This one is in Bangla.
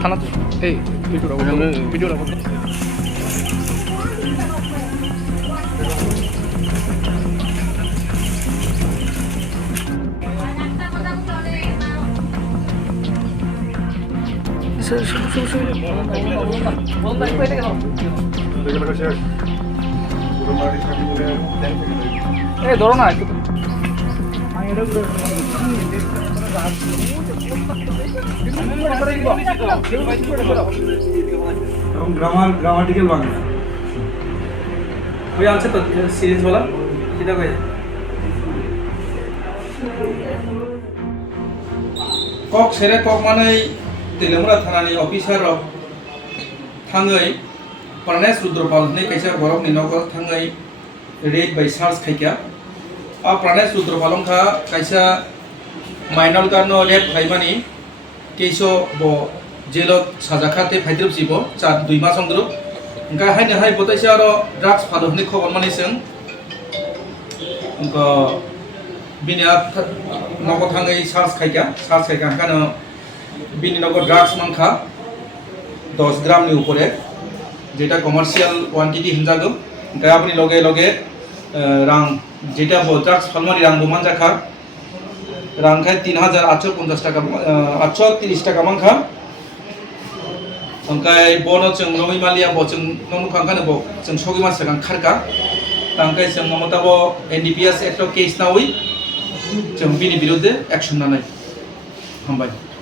থানা এই ভিডিওটা এই ধরো না একটু গ্রামাটিক্যাল বাংলা ওই আছে তো সিরিজ বলা সেটা কই কক সেরে কক মানে তেলেমুরা থানাनि अफिसार थाङै फरायनाय रुद्रपाल होननाय खायसे बर'नि न'खर थाङै रेड बाय सार्च खायखा आ फरायनाय रुद्रपालंखा खायसे माइनर गानो रेड खायमानि केसो ब जेलो साजाखाते फाइद्रुप जिबो चा 2 मास अंग्रुप ओंका हायनो हाय बताइसे आरो ड्राग्स फालो होननाय खबर मानिसों ओंका बिनिया न'खर थाङै सार्च खायखा ओंखानो बिनि न'खर ड्राग्स मानखा 10 ग्रामनि उपरे जेटा कमार्शियल क्वांटिटी हिंजागो ओंखाय आपनि लगे लगे रां जेटा ब ड्राग्स फालमानि रां बमान जाखा रांखाय 3850 टाका 830 टाका मानखा ओंखाय बनो जों नमै मालिया ब जों नमु खांखानो ब जों सगि मास गां खारका तांखाय जों ममताबो एनडीपीएस एक्ट केस नावै जों बिनि बिरुद्धे एक्शन नानै हामबाय।